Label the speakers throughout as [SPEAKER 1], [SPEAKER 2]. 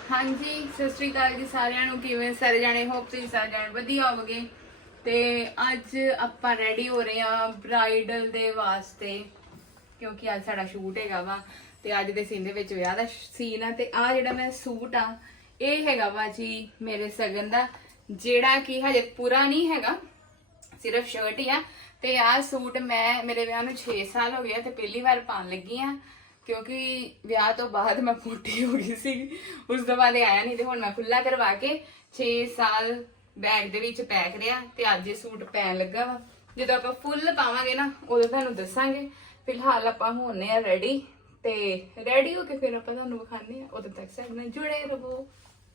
[SPEAKER 1] हाँ जी सत श्री अकाल जी सारिਆਂ ਨੂੰ ਕਿਵੇਂ ਸਾਰੇ ਜਾਣੇ ਹੋਪ ਤੁਸੀਂ ਸਾਰੇ ਜਾਣੇ ਵਧੀਆ ਹੋਵੋਗੇ ਤੇ ਅੱਜ ਆਪਾਂ ਰੈਡੀ ਹੋ ਰਹੇ ਆ ਬ੍ਰਾਈਡਲ ਦੇ ਵਾਸਤੇ ਕਿਉਂਕਿ ਅੱਜ ਸਾਡਾ ਸ਼ੂਟ ਹੈਗਾ ਵਾ ਤੇ ਅੱਜ ਦੇ ਸੀਨ ਦੇ ਵਿੱਚ ਵਿਆਹ ਦਾ ਸੀਨ ਆ ਤੇ ਆ ਜਿਹੜਾ ਮੈਂ ਸੂਟ ਆ ਇਹ ਹੈਗਾ ਵਾ ਜੀ ਮੇਰੇ ਸਗਨ ਦਾ ਜਿਹੜਾ ਕਿ ਹਜੇ ਪੂਰਾ ਨਹੀਂ ਹੈਗਾ ਸਿਰਫ ਸ਼ਰਟ ਹੀ ਆ ਤੇ ਆ ਸੂਟ ਮੈਂ ਮੇਰੇ ਵਿਆਹ ਨੂੰ 6 ਸਾਲ ਹੋ ਗਏ ਤੇ ਪਹਿਲੀ ਵਾਰ ਪਾਉਣ ਲੱਗੀ ਆ क्योंकि ਵਿਆਹ ਤੋਂ ਬਾਅਦ ਮੈਂ ਮੋਟੀ ਹੋ ਗਈ ਸੀ ਉਸ ਤੋਂ ਬਾਅਦ ਆਇਆ ਨਹੀਂ ਤੇ ਹੁਣ ਮੈਂ ਖੁੱਲਾ ਕਰਵਾ ਕੇ 6 ਸਾਲ ਬੈਗ ਦੇ ਵਿੱਚ ਪੈਕ ਰਿਆ ਤੇ ਅੱਜ ਇਹ ਸੂਟ ਪੈਣ ਲੱਗਾ ਵਾ ਜਦੋਂ ਆਪਾਂ ਫੁੱਲ ਪਾਵਾਂਗੇ ਨਾ ਉਦੋਂ ਤੁਹਾਨੂੰ ਦੱਸਾਂਗੇ ਫਿਲਹਾਲ ਆਪਾਂ ਹੋਣੇ ਆ ਰੈਡੀ ਤੇ ਰੈਡੀ ਹੋ ਕੇ ਫਿਰ ਆਪਾਂ ਤੁਹਾਨੂੰ ਵਿਖਾਣੇ ਆ ਉਦੋਂ ਤੱਕ ਸਾਡੇ ਨਾਲ ਜੁੜੇ ਰਹੋ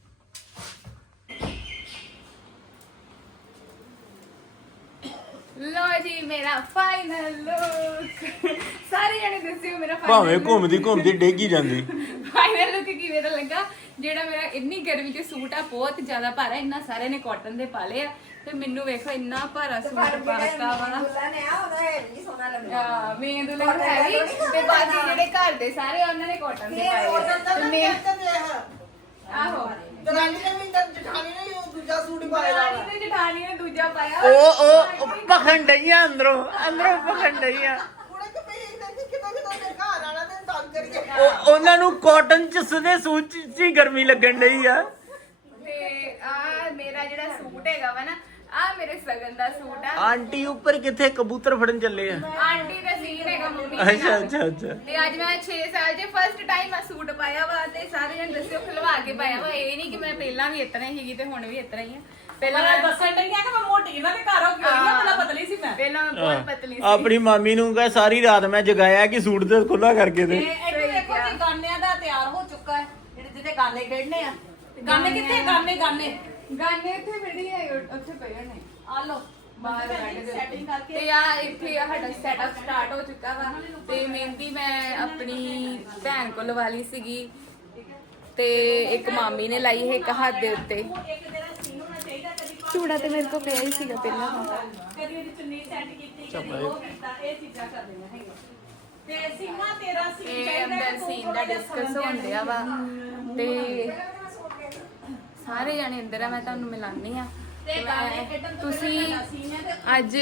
[SPEAKER 1] लो जी मेरा फाइनल लुक सारे जने दस्सियो मेरा
[SPEAKER 2] ਭਾਵੇਂ ਘੁੰਮਦੀ ਘੁੰਮਦੀ ਡੇਗੀ ਜਾਂਦੀ
[SPEAKER 1] फाइनल लुक किवें दा लगा जेड़ा मेरा इन्नी गर्मी च सूट आ बहुत ज्यादा भारा इन्ना सारे ने कॉटन दे पा ले ते मेनू देखो इन्ना भारा सूट पाता वा
[SPEAKER 3] ਨੇ ਆ ਉਹਦਾ ਹੈ ਨਹੀਂ ਸੋਹਣਾ ਲੱਗਦਾ
[SPEAKER 1] हां मैं दुल्हन है भी ते बाकी जेडे घर दे सारे उन्होंने कॉटन दे पाए ते मैं आहो
[SPEAKER 3] ਜਨਾਨੀ ਨੇ ਵੀ ਤਾਂ ਜਠਾਣੀ ਨੇ ਉਹ ਦੂਜਾ ਸੂਟ ਪਾਇਆ
[SPEAKER 1] रानी ते जेठानी ने दूजा पाया
[SPEAKER 2] ਉਹ ਭਖਣ ਡਈਆਂ ਅੰਦਰੋਂ ਭਖਣ ਡਈਆਂ
[SPEAKER 3] ਕੁੜੇ ਕਿ ਪਈ ਇੰਨੇ ਕਿਤੇ ਮੇਰੇ ਘਰ ਆਣਾ ਤੇ ਤੰਗ ਕਰੀਏ
[SPEAKER 2] ਉਹਨਾਂ ਨੂੰ ਕਾਟਨ ਚ ਸਦੇ ਸੂਟ ਚ ਹੀ ਗਰਮੀ ਲੱਗਣ ਡਈ ਆ
[SPEAKER 1] ਤੇ ਆ ਮੇਰਾ ਜਿਹੜਾ ਸੂਟ ਹੈਗਾ ਵਾ ਨਾ ਆ ਮੇਰੇ ਸਗਨ ਦਾ ਸੂਟ ਆ
[SPEAKER 2] ਆਂਟੀ ਉੱਪਰ ਕਿੱਥੇ ਕਬੂਤਰ ਫੜਨ ਚੱਲੇ ਆ
[SPEAKER 1] ਆਂਟੀ ਦਾ ਸੀਨ ਹੈਗਾ ਮੰਮੀ ਦੇ
[SPEAKER 2] ਅੱਛਾ
[SPEAKER 1] ਨਾਲ।
[SPEAKER 2] ਅੱਛਾ ਅੱਛਾ
[SPEAKER 1] ਤੇ ਅੱਜ ਮੈਂ 6 ਸਾਲ 'ਚ ਫਸਟ ਟਾਈਮ ਆ ਸੂਟ ਪਾਇਆ ਵਾ ਤੇ ਸਾਰੇ ਜਣ ਦੱਸਿਓ ਖਲਵਾ ਕੇ ਪਾਇਆ ਵਾ ਇਹ ਨਹੀਂ ਕਿ ਮੈਂ ਪਹਿਲਾਂ ਵੀ ਇਤਨਾ ਹੀ ਸੀਗੀ ਤੇ ਹੁਣ ਵੀ ਇਤਨਾ ਹੀ ਆ ਪਹਿਲਾਂ ਮੈਂ
[SPEAKER 4] ਦੱਸਣ ਡਈ ਆ ਕਿ ਮੈਂ ਮੋਟੀ ਇਹਨਾਂ ਦੇ ਘਰ ਹੋ ਕੇ ਆਈ ਆ ਪਹਿਲਾਂ ਪਤਲੀ ਸੀ ਮੈਂ
[SPEAKER 1] ਪਹਿਲਾਂ ਮੈਂ ਬਹੁਤ ਪਤਲੀ ਸੀ
[SPEAKER 2] ਆਪਣੀ ਮਾਮੀ ਨੂੰ ਕਹੇ ਸਾਰੀ ਰਾਤ ਮੈਂ ਜਗਾਇਆ ਕਿ ਸੂਟ ਤੇ ਖੁੱਲਾ ਕਰਕੇ
[SPEAKER 4] ਤੇ
[SPEAKER 2] ਦੇ
[SPEAKER 4] ਇੱਥੇ ਦੇਖੋ ਜੀ ਗਾਨਿਆਂ ਦਾ ਤਿਆਰ ਹੋ ਚੁੱਕਾ ਹੈ ਜਿਹਦੇ ਗਾਨੇ ਖੇਡਣੇ ਆ ਤੇ ਗਾਨੇ ਕਿੱਥੇ ਗਾਨੇ
[SPEAKER 1] ਗਾਨੇ ਇੱਥੇ ਮਿਲਦੀ ਹੈ ਉੱਥੇ ਪਏ ਹੋਣੇ
[SPEAKER 4] ਆ ਲੋ
[SPEAKER 1] ਬਾਹਰ ਬੈਠ ਕੇ
[SPEAKER 4] ਸੈਟਿੰਗ ਕਰਕੇ
[SPEAKER 1] ਤੇ ਆ ਇੱਥੇ ਸਾਡਾ ਸੈਟਅਪ ਸਟਾਰਟ ਹੋ ਚੁੱਕਾ ਵਾ ਤੇ ਮਹਿੰਦੀ ਮੈਂ ਆਪਣੀ ਭੈਣ ਕੋਲ ਲਵਾ ਲਈ ਸੀਗੀ ਤੇ ਇੱਕ ਮਾਮੀ ਨੇ ਲਾਈ ਹੈ ਇੱਕ ਹੱਥ ਦੇ ਉੱਤੇ
[SPEAKER 4] ਇੱਕ ਜਿਹੜਾ ਸੀਨ ਹੋਣਾ ਚਾਹੀਦਾ ਕਦੀ
[SPEAKER 1] ਚੂੜਾ ਤੇ ਮੇਰੇ ਕੋਲ ਪਿਆ ਹੀ ਸੀਗਾ ਪਹਿਲਾਂ
[SPEAKER 4] ਕਦੀ ਉਹਦੀ ਚੁੰਨੀ ਸੈੱਟ ਕੀਤੀ ਕਦੀ ਉਹ ਕੀਤਾ ਇਹ ਚੀਜ਼ਾਂ ਕਰਦੀਆਂ ਹੈਗੀਆਂ ਤੇ ਸੀਮਾ ਤੇਰਾ ਸੀਨ
[SPEAKER 1] ਇਹ
[SPEAKER 4] ਚਾਹੀਦਾ
[SPEAKER 1] ਅੰਦਰ ਸੀਨ ਦਾ ਡਿਸਕਸ ਹੋਣ ਡਿਆ ਵਾ ਤੇ ਸਾਰੇ ਜਾਣੇ ਅੰਦਰ ਆ ਮੈਂ ਤੁਹਾਨੂੰ ਮਿਲਾਨੀ ਆ ਤੇ ਤੁਸੀਂ ਅੱਜ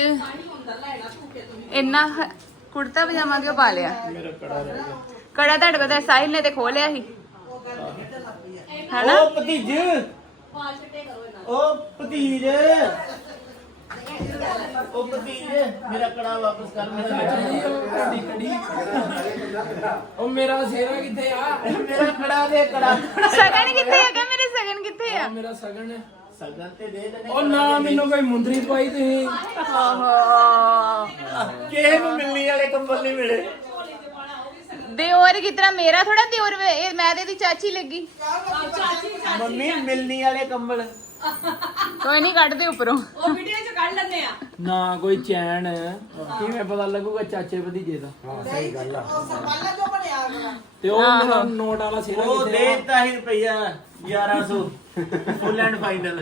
[SPEAKER 1] ਇੰਨਾ ਕੁੜਤਾ ਪਜਾਮਾ ਕਿਉਂ ਪਾ ਲਿਆ
[SPEAKER 2] ਮੇਰਾ ਕੜਾ ਰਹਿ ਗਿਆ
[SPEAKER 1] ਕੜਾ ਤੁਹਾਡੇ ਕੋਲ ਤਾਂ ਸਾਹਿਲ ਨੇ ਤੇ ਖੋਹ ਲਿਆ ਸੀ ਹਨਾ
[SPEAKER 2] ਉਹ ਭਤੀਜ
[SPEAKER 4] ਵਾਲ ਚਿੱਟੇ ਕਰੋ ਇਹਨਾਂ
[SPEAKER 2] ਉਹ ਭਤੀਜ ਮੇਰਾ ਕੜਾ ਵਾਪਸ ਕਰ
[SPEAKER 5] ਉਹ ਮੇਰਾ ਸੇਰਾ ਕਿੱਥੇ ਆ
[SPEAKER 2] ਮੇਰਾ ਕੜਾ ਦੇ ਕੜਾ
[SPEAKER 1] ਸਗਨ ਕਿੱਥੇ ਹੈਗਾ ਮੇਰੇ ਸਗਨ ਕਿੱਥੇ ਆ
[SPEAKER 5] ਮੇਰਾ ਸਗਨ ਹੈ
[SPEAKER 2] ਸਗਨ ਤੇ ਦੇ ਦੇਣੇ
[SPEAKER 5] ਉਹ ਨਾ ਮੈਨੂੰ ਕੋਈ ਮੁੰਦਰੀ ਪਵਾਈ ਤੁਸੀਂ
[SPEAKER 2] ਕਿਸੇ ਨੂੰ ਮਿਲਣੀ ਵਾਲੇ ਕੰਬਲ ਨਹੀਂ ਮਿਲੇ
[SPEAKER 1] ਦਿਓਰ ਕੀ ਤਰ੍ਹਾਂ ਮੇਰਾ ਥੋੜਾ ਦਿਓਰ ਇਹ ਮੈਂ ਤੇ ਦੀ ਚਾਚੀ ਲੱਗੀ
[SPEAKER 2] ਮੰਮੀ ਮਿਲਣੀ ਵਾਲੇ ਕੰਬਲ
[SPEAKER 1] ਕੋਈ ਨਹੀਂ ਕੱਢਦੇ ਉੱਪਰੋਂ
[SPEAKER 4] ਉਹ ਵੀਡੀਓ ਚ ਕੱਢ ਲੈਂਦੇ ਆ
[SPEAKER 5] ਨਾ ਕੋਈ ਚੈਨ ਕਿਵੇਂ ਪਤਾ ਲੱਗੂਗਾ ਚਾਚੇ ਭਤੀਜੇ ਦਾ
[SPEAKER 3] ਉਹ ਸਰਵਾਲਾ ਜੋ ਬਣਿਆ ਆਪਣਾ
[SPEAKER 5] ਤੇ ਉਹ ਮੇਰਾ ਨੋਟ ਵਾਲਾ ਸੇਰਾ
[SPEAKER 2] ਉਹ
[SPEAKER 5] ਕਿੱਥੇ ਆ
[SPEAKER 2] ਦੇਤਾ ਹੀ ਰੁਪਈਆ 1100 ਫੁੱਲ ਐਂਡ ਫਾਈਨਲ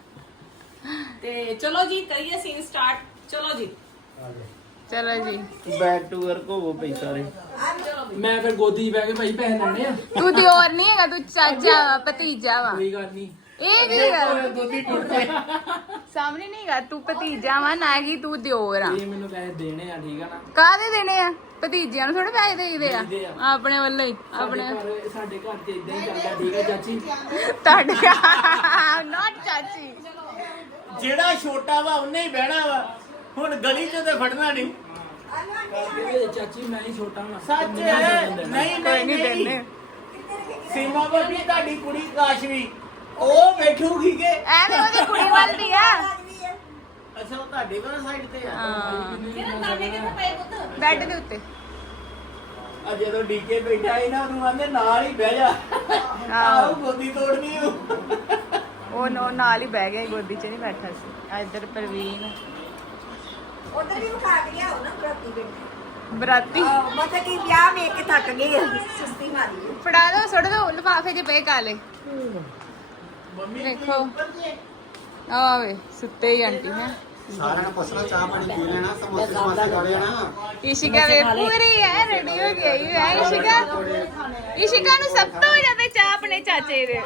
[SPEAKER 4] ਤੇ ਚਲੋ ਜੀ ਕਰੀਏ ਸੀਨ ਸਟਾਰਟ ਚਲੋ ਜੀ
[SPEAKER 1] ਚਲੋ ਜੀ
[SPEAKER 2] ਬੈਕ ਟੂ ਵਰਕ ਹੋਵੋ ਪਈ ਸਾਰੇ
[SPEAKER 5] ਮੈਂ ਫਿਰ ਗੋਦੀ 'ਚ ਬਹਿ ਕੇ ਭਾਈ ਪੈਸੇ ਲੈਣੇ ਆ
[SPEAKER 1] ਤੂੰ ਦਿਓਰ ਨਹੀਂ ਹੈਗਾ ਤੂੰ ਚਾਚਾ ਵਾ ਭਤੀਜਾ ਵਾ
[SPEAKER 5] ਕੋਈ ਗੱਲ ਨਹੀਂ
[SPEAKER 1] ਇਹ ਕੀ ਗੱਲ
[SPEAKER 2] ਗੋਦੀ ਟੁੱਟੇ
[SPEAKER 1] ਸਾਹਮਣੇ ਨਹੀਂ ਹੈਗਾ ਤੂੰ ਭਤੀਜਾ ਵਾ ਨਾ ਕਿ ਤੂੰ ਦਿਓਰ ਆ
[SPEAKER 5] ਇਹ ਮੈਨੂੰ ਪੈਸੇ ਦੇਣੇ ਆ ਠੀਕ ਆ ਨਾ
[SPEAKER 1] ਕਾਹਦੇ ਦੇਣੇ ਆ ਭਤੀਜਿਆਂ ਨੂੰ ਥੋੜੇ ਪੈਸੇ ਦੇਈਦੇ ਆ
[SPEAKER 5] ਦੇਈਦੇ ਆ।
[SPEAKER 1] ਆਪਣੇ ਵੱਲੋਂ ਹੀ ਆਪਣੇ
[SPEAKER 5] ਸਾਡੇ ਘਰ 'ਚ ਇਦਾਂ ਹੀ ਚੱਲਦਾ ਠੀਕ ਹੈ ਚਾਚੀ
[SPEAKER 1] ਤੁਹਾਡੇ ਨਾਟ ਚਾਚੀ
[SPEAKER 2] ਜਿਹੜਾ ਛੋਟਾ ਵਾ ਉਹਨੇ ਹੀ ਬਹਿਣਾ ਵਾ ਹੁਣ ਗਲੀ 'ਚ ਤੇ ਫੜਨਾ ਨਹੀਂ
[SPEAKER 5] ਇਹ ਚਾਚੀ ਮੈਂ ਹੀ ਛੋਟਾ ਹਾਂ
[SPEAKER 2] ਸੱਚ ਹੈ ਨਹੀਂ
[SPEAKER 1] ਕੋਈ ਨਹੀਂ
[SPEAKER 2] ਨਹੀਂ
[SPEAKER 1] ਦੇਣੇ
[SPEAKER 2] ਸੀਮਾ ਬਾਬੀ ਤੁਹਾਡੀ ਕੁੜੀ ਕਾਸ਼ਵੀ ਉਹ ਬੈਠੂਗੀ ਕਿ
[SPEAKER 1] ਐਵੇਂ ਉਹਦੀ ਕੁੜੀ ਵੱਲ ਦੀ ਆ
[SPEAKER 2] ਅੱਛਾ ਉਹ ਤੁਹਾਡੇ ਵਾਲਾ ਸਾਈਡ ਤੇ ਆ
[SPEAKER 1] ਹਾਂ
[SPEAKER 4] ਕਿਹੜਾ ਨਾਨੇ ਕਿੱਥੇ ਪਏ ਪੁੱਤ
[SPEAKER 1] ਬੈੱਡ ਦੇ ਉੱਤੇ
[SPEAKER 2] ਆ ਜਦੋਂ ਡੀਕੇ ਬੈਠਾ ਸੀ ਨਾ ਉਹਨੂੰ ਆਂਦੇ ਨਾਲ ਹੀ ਬਹਿ ਜਾ ਆਹ ਗੋਦੀ ਤੋੜਨੀ
[SPEAKER 1] ਉਹ ਨਾਲ ਹੀ ਬਹਿ ਗਿਆ ਗੋਦੀ 'ਚ ਨਹੀਂ ਬੈਠਾ ਸੀ ਆ ਇੱਧਰ ਪ੍ਰਵੀਨ
[SPEAKER 3] ਉਧਰ ਵੀ ਉਠਾ ਕੇ ਗਿਆ ਨਾ ਬਰਾਤੀ ਬੈਠੇ
[SPEAKER 1] ਬਰਾਤੀ
[SPEAKER 3] ਮਤਲਬ ਕਿ ਵਿਆਹ ਵੇਖ ਕੇ ਥੱਕ ਗਈ ਸੁਸਤੀ ਮਾਰੀ
[SPEAKER 1] ਫੜਾ ਦੋ ਸੁੱਟ ਦੋ ਲਿਫਾਫੇ 'ਚ ਪਏ ਕਾਲੇ
[SPEAKER 2] ਮੰਮੀ
[SPEAKER 1] ਦੇਖੋ ਆਵੇ ਸੁੱਤੇ ਹੀ ਆਂਟੀ ਹੈ
[SPEAKER 6] ਸਾਰਿਆਂ ਨੂੰ ਪੁੱਛਣਾ ਚਾਹ ਪਾਣੀ ਪੀ ਲੈਣਾ ਸਮੋਸੇ ਸਮਾਸੇ ਖਾ ਲੈਣਾ
[SPEAKER 1] ਇਸ਼ਿਕਾ ਵੇ ਪੂਰੀ ਹੈ ਰੈਡੀ ਹੋ ਗਈ ਹੈ ਇਸ਼ਿਕਾ ਇਸ਼ਿਕਾ ਨੂੰ ਸਭ ਤੋਂ ਜ਼ਿਆਦਾ ਚਾਹ ਆਪਣੇ ਚਾਚੇ ਦੇ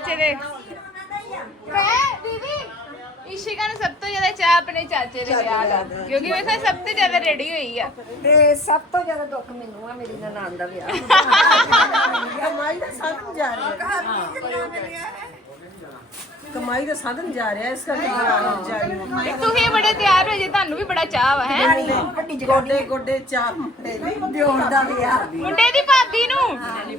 [SPEAKER 1] ਮੈਂ ਦੀਦੀ ਇਸ਼ਿਕਾ ਨੂੰ ਸਭ ਤੋਂ ਜ਼ਿਆਦਾ ਚਾਹ ਆਪਣੇ ਚਾਚੇ ਦੇ ਵਿਆਹ ਦਾ ਕਿਉਂਕਿ ਵੇਖੋ ਸਭ ਤੋਂ ਜ਼ਿਆਦਾ ਰੈਡੀ ਹੋਈ ਆ
[SPEAKER 3] ਤੇ ਸਭ ਤੋਂ ਜ਼ਿਆਦਾ ਦੁੱਖ ਮੈਨੂੰ ਆ ਮੇਰੀ ਨਨਾਣ ਦਾ ਵਿਆਹ
[SPEAKER 7] ਕਮਾਈ ਦਾ ਸਾਧਨ ਜਾ ਰਿਹਾ ਕਮਾਈ ਦਾ ਸਾਧਨ ਜਾ ਰਿਹਾ ਇਸ ਕਰਕੇ ਜਾ ਰਹੀ
[SPEAKER 1] ਤੁਸੀਂ ਬੜੇ ਤਿਆਰ ਹੋ ਜੇ ਤੁਹਾਨੂੰ ਵੀ ਬੜਾ ਚਾਹ ਵਾ ਹੈ
[SPEAKER 7] ਗੋਡੇ ਗੋਡੇ ਚਾਹ
[SPEAKER 3] ਦਿਓਰ ਦਾ ਵਿਆਹ
[SPEAKER 1] ਮੁੰਡੇ ਦੀ ਭਾਬੀ ਨੂੰ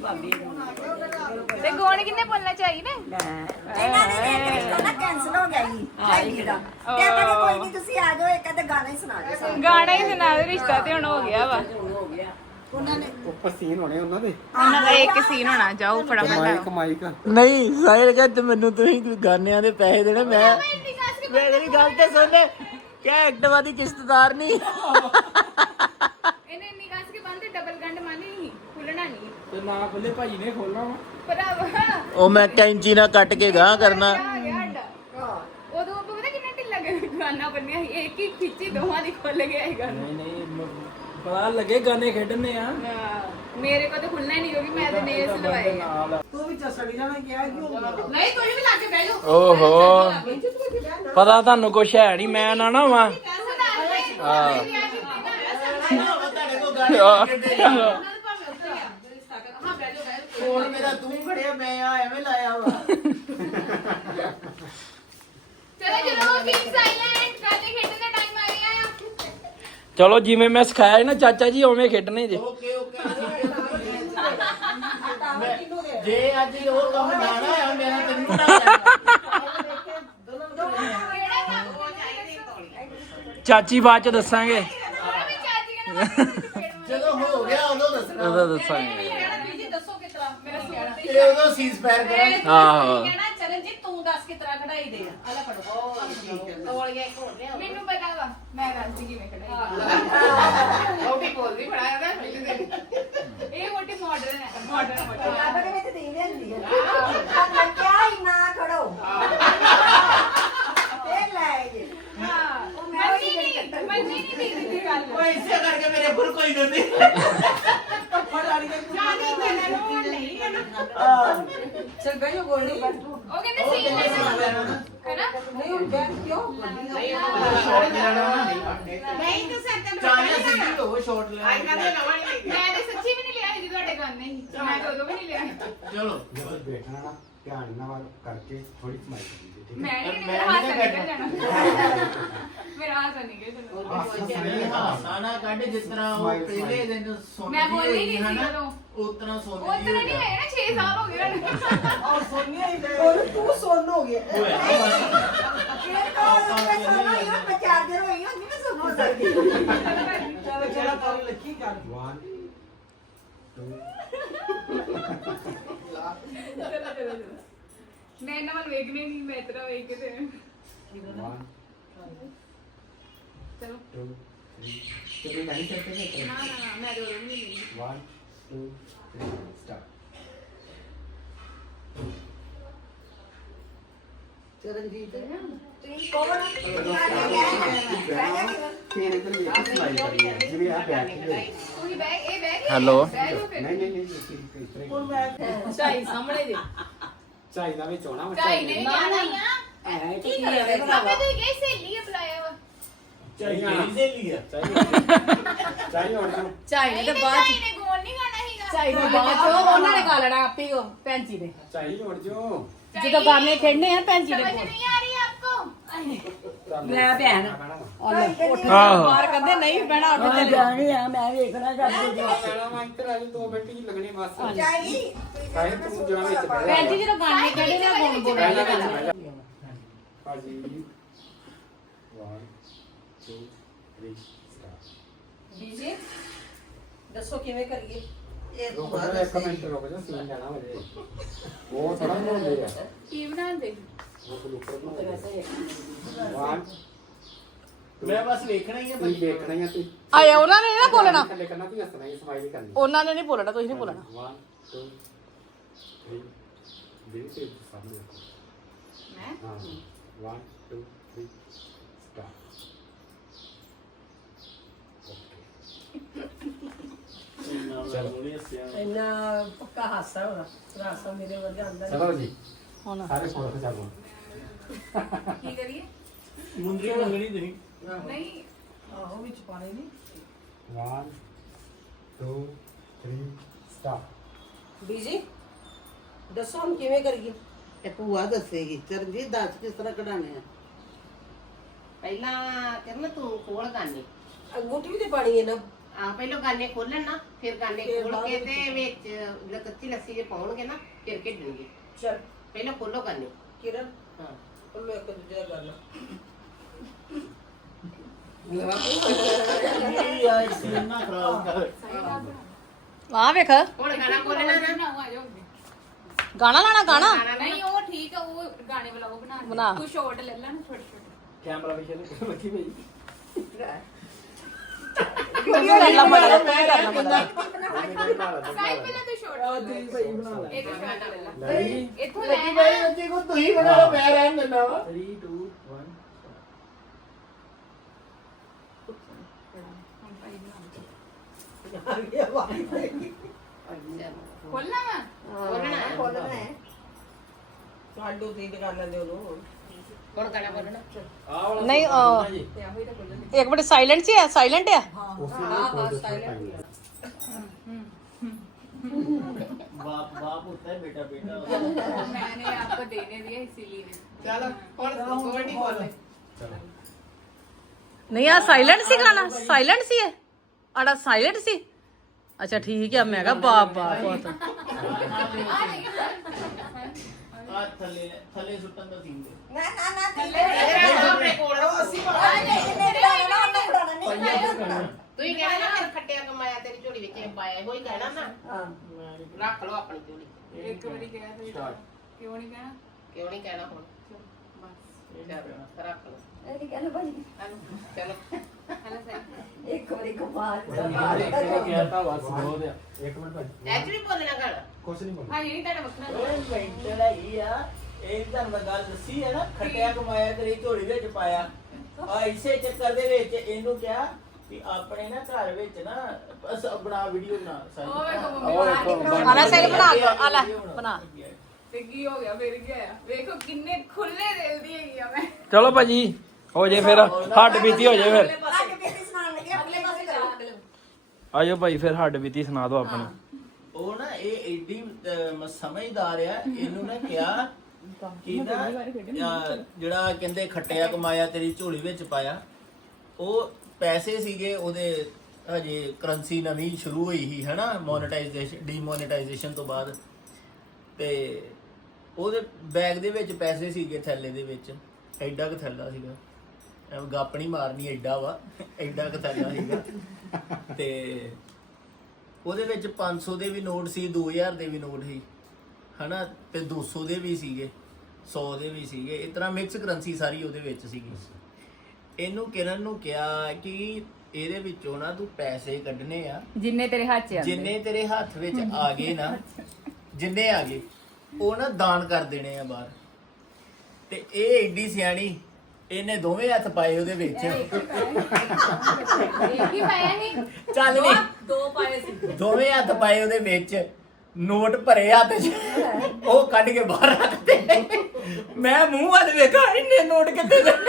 [SPEAKER 1] ਤੇ ਗੋਣ ਕਿੰਨੇ ਬੋਲਣਾ ਚਾਹੀਦਾ
[SPEAKER 3] ਇਹਨਾਂ ਨੇ ਇੱਕ ਰਿਸ਼ਤਾ ਨਾ ਕੈਨਸਲ ਹੋ ਗਿਆ ਜੀ ਭਾਈ ਦਾ ਤੇ ਕਹਿੰਦੇ ਕੋਈ ਨਹੀਂ ਤੁਸੀਂ ਆ ਜਾਓ ਇੱਕ ਅੱਧਾ ਗਾਣਾ ਹੀ ਸੁਣਾ ਦਿਓ ਸਾਨੂੰ।
[SPEAKER 1] ਗਾਣਾ ਹੀ ਸੁਣਾ ਦੇ ਰਿਸ਼ਤਾ ਤੇ ਹੁਣ ਹੋ ਗਿਆ ਵਾ
[SPEAKER 6] ਉੱਪਰ ਸੀਨ ਹੋਣੇ ਉਹਨਾਂ ਦੇ
[SPEAKER 1] ਉਹਨਾਂ ਦਾ ਇੱਕ ਸੀਨ ਹੋਣਾ ਜਾਓ ਫਟਾਫਟ
[SPEAKER 6] ਕਮਾਈ ਕਰ
[SPEAKER 5] ਨਹੀਂ ਸਾਹਿਲ ਕਹਿੰਦੇ ਮੈਨੂੰ ਤੁਸੀਂ ਗਾਨਿਆਂ ਦੇ ਪੈਸੇ ਦੇਣੇ ਮੈਂ ਮੇਰੀ ਗੱਲ ਤੇ ਸੁਣ ਕਿ ਐਕਟਿਵਾ ਦੀ ਕਿਸ਼ਤਦਾਰ ਨਹੀਂ
[SPEAKER 1] ਇਹਨੇ ਇੰਨੀ ਕੱਸ ਕੇ ਬੰਦ ਡਬਲ ਗੰਡ ਮਾਨੀ ਨਹੀਂ ਖੁੱਲਣਾ ਨਹੀਂ
[SPEAKER 5] ਤੇ ਨਾ ਖੁੱਲੇ ਭਾਜੀ ਨੇ ਖੋਲਣਾ
[SPEAKER 1] ਭਰਾਵਾ
[SPEAKER 5] ਉਹ ਮੈਂ ਕੈਂਚੀ ਨਾਲ ਕੱਟ ਕੇ ਗਾਂ ਕਰਨਾ
[SPEAKER 1] ਆ ਗਿਆ ਸਾਡਾ ਉਦੋਂ ਆਪਾਂ ਪਤਾ ਕਿੰਨਾ ਢਿੱਲਾ ਗਾਨਾ ਬੰਨਿਆ ਸੀ ਇੱਕ ਹੀ ਖਿੱਚੀ ਦੋਵਾਂ ਦੀ ਖੁੱਲ ਗਿਆ ਇਹ ਗਾਨਾ
[SPEAKER 5] ਨਹੀਂ ਪਤਾ ਲੱਗੇ ਗਾਨੇ ਖੇਡਣੇ ਆ
[SPEAKER 1] ਮੇਰੇ ਕੋਲ ਤਾਂ ਖੁੱਲਣਾ ਹੀ ਨਹੀਂ ਕਿਉਂਕਿ ਮੈਂ ਤਾਂ ਨੇਲਸ ਲਵਾਏ ਆ
[SPEAKER 7] ਤੂੰ ਵੀ ਚਸੜੀ ਜਾਣਾ ਕਿਹਾ ਕਿਉਂ
[SPEAKER 4] ਨਹੀਂ ਤੁਸੀਂ ਵੀ ਲਾ ਕੇ ਬਹਿ ਜਾਓ
[SPEAKER 5] ਓਹੋ ਪਤਾ ਤੁਹਾਨੂੰ ਕੁਛ ਹੈ ਨਹੀਂ ਮੈਂ ਨਾ ਨਾ ਵਾਂ
[SPEAKER 2] ਫੋਨ ਮੇਰਾ ਤੂੰ ਫੜਿਆ ਮੈਂ ਆ ਐਵੇਂ ਲਾਇਆ ਵਾ
[SPEAKER 1] ਚਲੋ ਚਲੋ ਬੀ ਸਾਇਲੈਂਟ ਗਾਣੇ ਖੇਡਣ ਦਾ ਟਾਈਮ ਆ ਗਿਆ ਆ
[SPEAKER 5] ਚਲੋ ਜਿਵੇਂ ਮੈਂ ਸਿਖਾਇਆ ਸੀ ਨਾ ਚਾਚਾ ਜੀ ਉਵੇਂ ਖੇਡਣੇ ਜੇ
[SPEAKER 2] ਓਕੇ ਜੇ ਅੱਜ ਉਹ ਕੰਮ ਨਾ ਆ ਮੇਰਾ ਤੈਨੂੰ ਨਾ
[SPEAKER 1] ਕਿਹੜਾ ਕੰਮ ਹੋ
[SPEAKER 5] ਚਾਚੀ ਬਾਅਦ ਚ ਦੱਸਾਂਗੇ
[SPEAKER 2] ਜਦੋਂ ਹੋ ਗਿਆ ਉਦੋਂ ਦੱਸਣਾ
[SPEAKER 5] ਉਹਦਾ ਦੱਸਾਂਗੇ
[SPEAKER 4] ਜੀ ਦੱਸੋ ਕਿਸ ਤਰ੍ਹਾਂ ਮੇਰਾ ਸਿਆਣਾ
[SPEAKER 2] ਇਹ ਉਦੋਂ ਸੀਜ਼ ਪੈਰ ਕਰਾਂਗੇ
[SPEAKER 5] ਆਹੋ
[SPEAKER 4] ਕਹਿਣਾ ਚਰਨਜੀਤ ਤੂੰ ਦੱਸ ਕਿਸ ਤਰ੍ਹਾਂ ਕਢਾਈ ਦੇ ਆ ਆਲਾ ਫੜੋ ਤੋਲੀਆ ਇੱਕ ਹੋਰ ਲਿਆ
[SPEAKER 1] ਮੈਨੂੰ ਪਤਾ ਵਾ ਮੈਂ ਦੱਸਦੀ ਕਿਵੇਂ ਕਢਾਈ ਉਹ ਵੀ ਬੋਲਦੀ ਬੜਾ ਨਾ ਇਹ ਮੋਟੀ ਮਾਡਰਨ ਹੈ ਮਾਡਰਨ
[SPEAKER 3] ਪੰਜਾਬੀ ਦੇ ਵਿੱਚ ਦੇ ਦਿੰਦੀ ਹੈ ਮੈਂ ਕਿਹਾ ਹੀ ਨਾ ਖੜੋ ਫੇਰ ਲੈ ਜੇ
[SPEAKER 1] ਮੰਨੀ ਨਹੀਂ ਦੀ ਗੱਲ
[SPEAKER 2] ਉਹ ਇਸੇ ਕਰਕੇ ਮੇਰੇ ਫੁਰ ਕੋਈ ਦਿੰਦੀ
[SPEAKER 7] ਚਲ ਬੈਠੋ ਗੋਲੀ
[SPEAKER 1] ਉਹ ਕਹਿੰਦੇ ਸੀਨ ਲੈਣਾ ਹੈਨਾ
[SPEAKER 7] ਨਹੀਂ ਹੁਣ ਬੈਠ ਕਿਉਂ
[SPEAKER 4] ਨਹੀਂ ਤੂੰ ਸੱਤ
[SPEAKER 2] ਚਾਹੇ ਸਿੱਧੀ ਹੋ ਸ਼ਾਟ ਲੈ
[SPEAKER 1] ਮੈਂ ਤੇ ਸੱਚੀ ਵੀ ਨਹੀਂ ਲਿਆ ਸੀ ਤੁਹਾਡੇ ਗਾਣੇ ਹੀ ਮੈਂ ਤਾਂ ਉਦੋਂ ਵੀ ਨਹੀਂ ਲਿਆ
[SPEAKER 2] ਚਲੋ
[SPEAKER 6] ਜਦੋਂ ਬੈਠਣਾ ਨਾ ਧਿਆਨ ਨਾਲ ਕਰਕੇ ਥੋੜੀ ਸਮਾਈ ਕਰੀਏ ਠੀਕ
[SPEAKER 1] ਮੈਂ ਨਹੀਂ
[SPEAKER 2] ਮੈਂ
[SPEAKER 1] ਮੇਰਾ
[SPEAKER 2] ਨਹੀਂ
[SPEAKER 1] ਹਾਸਾ ਨਿਕਲ ਜਾਣਾ ਮੇਰਾ ਹਾਸਾ ਨਿਕਲ ਜਾਣਾ
[SPEAKER 2] ਹਾਸਾ ਨਾ ਕੱਢ ਜਿਸ ਤਰ੍ਹਾਂ ਉਹ ਪਹਿਲੇ ਦਿਨ ਸੁਣਦੀ
[SPEAKER 1] ਮੈਂ ਬੋਲੀ ਨਹੀਂ ਸੀ
[SPEAKER 2] ਹਨਾ,
[SPEAKER 1] ਉਦੋਂ।
[SPEAKER 2] ਉਸ ਤਰ੍ਹਾਂ
[SPEAKER 1] ਉਹ
[SPEAKER 2] ਸੁਣਦੀ
[SPEAKER 1] ਤਰ੍ਹਾਂ ਨਹੀਂ ਹੈ ਨਾ 6 ਸਾਲ ਹੋ ਗਏ ਹੁਣ
[SPEAKER 7] ਔਰ ਸੋਨੀਆ ਹੀ ਔਰ ਤੂੰ ਸੁਣ ਹੋ ਗਿਆ
[SPEAKER 3] ਫੇਰ ਕਹੋ ਕਿ ਸੁਣੋ ਹੀ ਮੈਂ ਚਾਰ ਦਿਨ ਹੋਈ ਹਾਂ ਨਹੀਂ ਸੁਣ ਹੋ ਸਕਦੀ
[SPEAKER 7] ਚਲੋ ਚਲੋ ਕਰ ਲੱਖੀ ਕਰ
[SPEAKER 6] 1 2
[SPEAKER 1] ਮੈਂ ਇਹਨਾਂ ਵੱਲ ਵੇਖਣੇ ਨਹੀਂ ਮੈਂ ਤੇਰਾ ਵੇਖ ਕੇ ਤੇ
[SPEAKER 6] 1
[SPEAKER 1] ਚਲੋ
[SPEAKER 6] 2 3 ਚਲੋ ਨਹੀਂ ਚੱਲਦੇ
[SPEAKER 1] ਨਾ ਮੈਂ ਤਾਂ ਉਦੋਂ ਵੀ ਨਹੀਂ ਲਈ
[SPEAKER 6] 1 2 3 ਸਟਾਰਟ
[SPEAKER 7] ਚਰਨਜੀਤ
[SPEAKER 3] ਤੁਸੀਂ ਕੌਣ
[SPEAKER 6] ਫੇਰ ਇਧਰ ਵੇਖ ਸਮਾਈ ਕਰੀਏ ਜਿਵੇਂ ਆ ਬੈਠ ਗਏ
[SPEAKER 1] ਤੁਸੀਂ ਬੈਗ ਇਹ ਬੈਗ
[SPEAKER 5] ਹੈਲੋ
[SPEAKER 6] ਨਹੀਂ
[SPEAKER 7] ਹੁਣ ਮੈਂ
[SPEAKER 4] ਚਾਈ ਸਾਹਮਣੇ ਦੇ
[SPEAKER 6] ਚਾਹੀ ਦਾ ਵਿੱਚ ਹੋਣਾ
[SPEAKER 1] ਚਾਈ ਨਹੀਂ ਜਾਣਾ ਹੀ ਆ
[SPEAKER 7] ਐ
[SPEAKER 1] ਕੀ ਕਰ ਰਹੇ ਹੋ ਆਪੇ ਤੁਸੀਂ ਗਏ ਸਹੇਲੀ ਆ ਬੁਲਾਇਆ ਵਾ
[SPEAKER 2] ਚਾਹੀਦੀ ਦੇ ਲਿਆ
[SPEAKER 6] ਚਾਹੀ ਹੋਣਾ
[SPEAKER 4] ਚਾਈ
[SPEAKER 1] ਨਹੀਂ ਤੇ ਚਾਈ ਨੇ ਗੋਲ ਨਹੀਂ ਗਾਣਾ ਹੀਗਾ
[SPEAKER 4] ਚਾਈ ਦੇ ਬਾਅਦ ਚ ਉਹਨਾਂ ਨੇ ਗਾ ਲੈਣਾ ਆਪੇ ਹੀ ਭੈਣ ਜੀ ਨੇ
[SPEAKER 6] ਚਾਹੀ ਹੋਣ ਜੋ
[SPEAKER 4] ਜਦੋਂ ਗਾਣੇ ਖੇਡਣੇ ਆ ਭੈਣ ਜੀ ਦੇ
[SPEAKER 1] समझ
[SPEAKER 4] ਕੋਲ
[SPEAKER 1] नहीं आ रही आपको
[SPEAKER 4] ਲੈ ਭੈਣ
[SPEAKER 5] ਆਹੋ
[SPEAKER 4] ਬਾਹਰ ਕਹਿੰਦੇ ਨਹੀਂ ਬਹਿਣਾ ਉੱਠ ਚੱਲੇ
[SPEAKER 7] ਜਾਣੀ ਆ ਮੈਂ ਵੇਖਣਾ ਕਰਦੇ
[SPEAKER 6] ਕਹਿਣਾ ਮੈਂ ਇੱਧਰ ਆ ਜੀ 2 ਮਿੰਟ ਹੀ ਲੱਗਣੇ ਬਸ
[SPEAKER 3] ਚਾਹੀ
[SPEAKER 6] ਚਾਹੀ ਤੂੰ ਜਾਣਾ ਵਿੱਚ ਬਹਿ
[SPEAKER 4] ਭੈਣ ਜੀ ਜਦੋਂ ਗਾਣੇ ਖੇਡੇ ਨਾ ਗਾਉਣ ਬੋਲਣਾ
[SPEAKER 6] ਭਾਜੀ 1 2 3 ਸਟਾਰਟ
[SPEAKER 7] ਜੀ ਦੱਸੋ ਕਿਵੇਂ ਕਰੀਏ
[SPEAKER 6] ਰੁਕ ਜਾ ਇੱਕ ਮਿੰਟ ਰੁਕ ਜਾ ਸੀਨ ਜਾਣਾ ਹੋ ਜੇ ਉਹ ਥੋੜਾ ਬਣਾਉਂਦੇ ਆ
[SPEAKER 1] की बनाते
[SPEAKER 6] ਉਹ ਲੁੱਕਰ ਬਣਾਉਂਦੇ 1
[SPEAKER 2] ਮੈਂ ਬਸ ਵੇਖਣਾ ਹੀ ਹੈ
[SPEAKER 6] ਤੁਸੀਂ ਦੇਖਣਾ ਹੀ ਆ ਤੁਸੀਂ
[SPEAKER 4] ਆਇਆ ਉਹਨਾਂ ਨੇ ਨਾ ਬੋਲਣਾ
[SPEAKER 6] ਥੱਲੇ ਕਰਨਾ ਤੁਸੀਂ ਹੱਸਣਾ ਹੀ ਸਮਾਈਲ ਕਰਨੀ
[SPEAKER 4] ਉਹਨਾਂ ਨੇ ਨਹੀਂ ਬੋਲਣਾ ਤੁਸੀਂ ਨਹੀਂ ਬੋਲਣਾ
[SPEAKER 6] 1 2 3 ਦੇ ਤੇ ਸਾਹਮਣੇ
[SPEAKER 1] मैं
[SPEAKER 6] ਹਾਂ 1 2 3
[SPEAKER 7] ਇੰਨਾ ਪੱਕਾ ਹਾਸਾ ਹੋਣਾ ਹਾਸਾ ਮੇਰੇ ਵਰਗਾ ਆਂਦਾ
[SPEAKER 6] ਚਲੋ ਜੀ ਹੁਣ ਸਾਰੇ ਫੋਟੋ ਖਿਚਾਓ
[SPEAKER 1] ਕੀ ਕਰੀਏ?
[SPEAKER 2] ਮੁੰਦਰੀ ਮੰਗਣੀ ਤੁਸੀਂ
[SPEAKER 1] ਨਹੀਂ
[SPEAKER 7] ਆਹੋ ਵਿੱਚ ਪਾਣੀ ਨਹੀਂ
[SPEAKER 6] 1 2 3 ਸਟਾਰਟ
[SPEAKER 7] ਬੀਜੀ ਦੱਸੋ ਹੁਣ ਕਿਵੇਂ ਕਰੀਏ
[SPEAKER 8] ਇਹ ਭੂਆ ਦੱਸੇਗੀ ਚਰਨਜੀਤ ਦੱਸ ਕਿਸ ਤਰ੍ਹਾਂ ਕਢਾਣੇ ਆ
[SPEAKER 9] ਪਹਿਲਾਂ ਕਰਨ ਤੂੰ ਖੋਲ ਗਾਨੇ
[SPEAKER 7] ਅੰਗੂਠੀ ਵੀ ਤੇ ਪਾਣੀ ਹੈ ਨਾ
[SPEAKER 9] ਆ ਪਹਿਲਾਂ ਗਾਨੇ ਖੋਲਣ ਨਾ ਫਿਰ ਗਾਨੇ ਖੋਲ ਕੇ ਤੇ ਵਿੱਚ ਜਿਹੜਾ ਕੱਚੀ ਲੱਸੀ ਜੇ ਪਾਉਣਗੇ ਨਾ ਫਿਰ ਖੇਡਣਗੇ
[SPEAKER 7] ਚਲ
[SPEAKER 9] ਪਹਿਲਾਂ ਖੋਲੋ ਗਾਨੇ
[SPEAKER 7] ਕਿਰਨ
[SPEAKER 9] ਹਾਂ
[SPEAKER 7] ਉਹ ਮੈਂ ਇੱਕ ਦੂਜੇ ਦਾ ਗੱਲ
[SPEAKER 2] ਇਹ ਆ ਸੀਨ ਨਾ ਖਰਾਬ ਕਰ
[SPEAKER 10] ਆ ਵੇਖ
[SPEAKER 9] ਹੁਣ ਗਾਣਾ ਖੋਲਣਾ ਨਾ
[SPEAKER 1] ਬਣਾਓ ਆ ਜਾਓ
[SPEAKER 10] ਗਾਣਾ ਲਾਣਾ ਗਾਣਾ
[SPEAKER 1] ਨਹੀਂ ਉਹ ਠੀਕ ਆ ਉਹ ਗਾਣੇ ਵਾਲਾ ਉਹ
[SPEAKER 10] ਬਣਾ।
[SPEAKER 1] ਬਣਾ ਤੂੰ ਸ਼ਾਰਟ ਲੈ ਲੈ ਨਾ ਛੋਟੇ ਛੋਟੇ
[SPEAKER 2] ਕੈਮਰਾ ਵੀ ਚੱਲ ਬੱਕੀ ਭਾਈ
[SPEAKER 10] ਕਰਨਾ ਮੜਾ ਕਰਨਾ ਮੜਾ
[SPEAKER 1] ਸਾਈਡ ਪਹਿਲਾਂ ਤੂੰ ਸ਼ਾਰਟ ਇੱਕ ਸ਼ਾਰਟ ਲੈ ਲੈ
[SPEAKER 2] ਨਹੀਂ
[SPEAKER 1] ਇੱਥੋਂ ਲੈ
[SPEAKER 2] ਬੱਕੀ ਭਾਈ ਬੱਚੇ ਕੋ ਤੁਸੀਂ ਬਣਾ ਲਓ ਮੈਂ ਰਹਿਣ ਦਿੰਦਾ ਵਾ 3 2 1
[SPEAKER 7] ਆ ਗਿਆ ਵਾਹੀ
[SPEAKER 1] ਖੋਲਣਾ ਵਾ
[SPEAKER 9] ਖੋਲਣਾ ਹੈ
[SPEAKER 7] ਸਾਡੂ ਤੇ ਕਰ ਲੈਂਦੇ ਉਹਨੂੰ
[SPEAKER 9] ਹੁਣ ਗਾਣਾ ਬੋਲਣਾ
[SPEAKER 2] ਆ ਵਾਲਾ
[SPEAKER 10] ਨਹੀਂ
[SPEAKER 2] ਜੀ
[SPEAKER 10] ਇੱਕ ਮਿੰਟ ਸਾਇਲੈਂਟ ਸੀ ਸਾਇਲੈਂਟ ਆ
[SPEAKER 2] बाप बाप होता है बेटा बेटा
[SPEAKER 1] मैंने आपको देने दिया इसीलिए
[SPEAKER 9] ਚਲ ਹੁਣ ਗੋਲਡੀ ਬੋਲ
[SPEAKER 10] ਨਹੀਂ ਆ ਸਾਇਲੈਂਟ ਸੀ ਗਾਣਾ ਸਾਇਲੈਂਟ ਸੀ ਇਹ ਆੜਾ ਸਾਇਲੈਂਟ ਸੀ ਅੱਛਾ ਠੀਕ ਆ ਮੈਂ ਕਿਹਾ ਬਾਪ ਬਾਪ ਬਹੁਤ
[SPEAKER 2] आ थले थले सुटन दा सीन दे
[SPEAKER 3] ਨਾ ਨਾ ਨਾ
[SPEAKER 9] ਆਪਣੇ ਕੋਲ
[SPEAKER 3] ਨਹੀਂ
[SPEAKER 9] ਤੂੰ ਹੀ ਕਹਿਣਾ ਨਾ ਫਿਰ ਖੱਟਿਆ ਕਮਾਇਆ ਤੇਰੀ ਝੋਲੀ ਵਿੱਚ ਪਾਇਆ ਹੋਈ ਕਹਿਣਾ ਨਾ
[SPEAKER 7] ਹਾਂ
[SPEAKER 9] ਰੱਖ ਲਓ ਆਪਣੀ ਝੋਲੀ
[SPEAKER 1] ਇੱਕ ਵਾਰੀ ਕਿਹਾ ਸੀ ਕਿਉਂ ਨਹੀਂ ਕਹਿਣਾ
[SPEAKER 9] ਕਿਉਂ ਨਹੀਂ ਕਹਿਣਾ ਹੁਣ
[SPEAKER 1] ਬਸ
[SPEAKER 9] ਚੱਲ ਰੱਖ ਲਓ
[SPEAKER 3] ਇਹ ਕਹਿੰਦਾ ਭਾਈ
[SPEAKER 9] ਚਲੋ
[SPEAKER 1] ਹਲਾ ਸਹੀ
[SPEAKER 3] ਇੱਕ ਵਾਰੀ ਕਮਾਲ
[SPEAKER 2] कहता बस हो गया
[SPEAKER 6] ਇੱਕ ਮਿੰਟ ਭਾਈ
[SPEAKER 9] ਐਕਚੁਅਲੀ ਬੋਲਣਾ ਗਾਣਾ
[SPEAKER 6] ਕੁਛ ਨਹੀਂ ਬੋਲਣਾ
[SPEAKER 1] ਹਾਂ ਇਹ ਤੁਹਾਡਾ ਵੱਖਰਾ
[SPEAKER 2] ਓਏ ਮੈਂਟਲ ਹੈਗੀ ਆ ਇਹ ਤੁਹਾਨੂੰ ਮੈਂ ਗੱਲ ਦੱਸੀ ਹੈ ਨਾ ਖੱਟਿਆ ਕਮਾਇਆ ਤੇਰੀ ਝੋਲੀ ਵਿੱਚ ਪਾਇਆ ਆ ਇਸੇ ਚੱਕਰ ਦੇ ਵਿੱਚ ਇਹਨੂੰ ਕਿਹਾ ਕਿ ਆਪਣੇ ਨਾ ਘਰ ਵਿੱਚ ਨਾ ਬਸ ਬਣਾ ਵੀਡੀਓ ਬਣਾ
[SPEAKER 1] ਉਹ ਵੇਖੋ ਮੰਮੀ
[SPEAKER 10] ਆਲਾ ਸਾਈਡ ਬਣਾ ਦੋ ਆਲਾ ਬਣਾ
[SPEAKER 1] ਤੇ ਕੀ ਹੋ ਗਿਆ ਫਿਰ ਕੀ ਹੋਇਆ ਵੇਖੋ ਕਿੰਨੇ ਖੁੱਲੇ ਦਿਲ ਦੀ ਹੈਗੀ ਆ ਮੈਂ
[SPEAKER 5] ਚਲੋ ਭਾਜੀ ਹੋ ਜੇ ਫਿਰ ਹੱਡ ਬੀਤੀ ਹੋ ਜੇ ਫਿਰ
[SPEAKER 3] ਅੱਜ ਬੇਟੀ ਸੁਣਾਉਣ ਲੱਗੇ ਅਗਲੇ ਪਾਸੇ ਜਾ
[SPEAKER 5] ਆਜੋ ਭਾਈ ਫਿਰ ਹੱਡ ਬੀਤੀ ਸੁਣਾ ਦਿਓ ਆਪਣੀ
[SPEAKER 2] ਉਹ ਨਾ ਇਹ ਐਡੀ ਸਮਝਦਾਰ ਆ ਇਹਨੂੰ ਨਾ ਕਿਹਾ ਕਿ ਨਾ ਜਿਹੜਾ ਕਹਿੰਦੇ ਖੱਟਿਆ ਕਮਾਇਆ ਤੇਰੀ ਝੋਲੀ ਵਿੱਚ ਪਾਇਆ ਉਹ ਪੈਸੇ ਸੀਗੇ ਉਹਦੇ ਹਜੇ ਕਰੰਸੀ ਨਵੀਂ ਸ਼ੁਰੂ ਹੋਈ ਸੀ ਹੈਨਾ ਮੋਨੇਟਾਈਜੇਸ਼ਨ ਡੀਮੋਨੇਟਾਈਜੇਸ਼ਨ ਤੋਂ ਬਾਅਦ ਤੇ ਉਹਦੇ ਬੈਗ ਦੇ ਵਿੱਚ ਪੈਸੇ ਸੀਗੇ ਥੈਲੇ ਦੇ ਵਿੱਚ ਐਡਾ ਕੁ ਥੈਲਾ ਸੀਗਾ ਗੱਪ ਨਹੀਂ ਮਾਰਨੀ ਐਡਾ ਵਾ ਐਡਾ ਕੁ ਥੈਲਾ ਸੀਗਾ ਤੇ ਉਹਦੇ ਵਿੱਚ 500 ਦੇ ਵੀ ਨੋਟ ਸੀ 2000 ਦੇ ਵੀ ਨੋਟ ਸੀ ਹਨਾ ਤੇ 200 ਦੇ ਵੀ ਸੀਗੇ 100 ਦੇ ਵੀ ਸੀਗੇ ਇਸ ਤਰ੍ਹਾਂ ਮਿਕਸ ਕਰੰਸੀ ਸਾਰੀ ਉਹਦੇ ਵਿੱਚ ਸੀਗੀ ਇਹਨੂੰ ਕਿਰਨ ਨੂੰ ਕਿਹਾ ਕਿ ਇਹਦੇ ਵਿੱਚੋਂ ਨਾ ਤੂੰ ਪੈਸੇ ਕੱਢਨੇ ਆ
[SPEAKER 1] ਜਿੰਨੇ ਤੇਰੇ ਹੱਥ 'ਚ
[SPEAKER 2] ਜਿੰਨੇ ਤੇਰੇ ਹੱਥ ਵਿੱਚ ਆ ਗਏ ਨਾ ਜਿੰਨੇ ਆ ਗਏ ਉਹ ਨਾ ਦਾਨ ਕਰ ਦੇਣੇ ਆ ਬਾਹਰ ਤੇ ਇਹ ਏਡੀ ਸਿਆਣੀ ਇਹਨੇ ਦੋਵੇਂ ਹੱਥ ਪਾਏ ਉਹਦੇ ਵਿੱਚ
[SPEAKER 1] ਇੱਕ ਹੀ ਪਾਇਆ ਨਹੀਂ
[SPEAKER 2] ਚੱਲ ਨਹੀਂ
[SPEAKER 7] ਦੋ ਪਾਏ ਸੀ
[SPEAKER 2] ਦੋਵੇਂ ਹੱਥ ਪਾਏ ਉਹਦੇ ਵਿੱਚ ਨੋਟ ਭਰੇ ਹੱਥ 'ਚ ਉਹ ਕੱਢ ਕੇ ਬਾਹਰ ਰੱਖਦੇ ਮੈਂ ਮੂੰਹ ਵੱਲ ਵੇਖਾ ਇੰਨੇ ਨੋਟ ਕਿੱਥੇ ਦੇ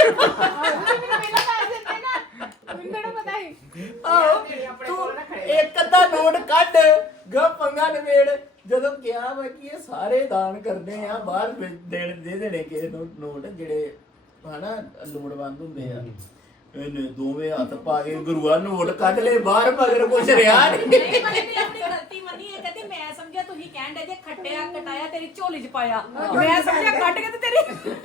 [SPEAKER 2] ਤੂੰ ਇੱਕ ਅੱਧਾ ਨੋਟ ਕੱਢ ਗਾ ਪੰਗਾ ਨਵੇੜ ਜਦੋਂ ਕਿਹਾ ਵਾ ਕਿ ਇਹ ਸਾਰੇ ਦਾਨ ਕਰਦੇ ਆ ਬਾਹਰ ਦੇ ਦੇਣੇ ਕਿਸੇ ਨੂੰ ਨੋਟ ਜਿਹੜੇ ਹਨਾ ਲੋੜਵੰਦ ਹੁੰਦੇ ਆ ਇਹਨੇ ਦੋਵੇਂ ਹੱਥ ਪਾ ਕੇ ਗੁਰੂਆ ਨੋਟ ਕੱਢ ਲਏ ਬਾਹਰ ਮਗਰ ਕੁਛ ਰਿਹਾ ਨਹੀਂ
[SPEAKER 4] ਨਹੀਂ ਮਨੀ ਨੇ ਆਪਣੀ ਗਲਤੀ ਮੰਨੀ ਇਹ ਕਹਿੰਦੀ ਮੈਂ ਸਮਝਿਆ ਤੁਸੀਂ ਕਹਿਣ ਦੇ ਜੇ ਖੱਟਿਆ ਕਟਾਇਆ ਤੇਰੀ ਝੋਲੀ 'ਚ ਪਾਇਆ ਮੈਂ ਸਮਝਿਆ ਕੱਢ ਕੇ ਤੇ ਤੇਰੀ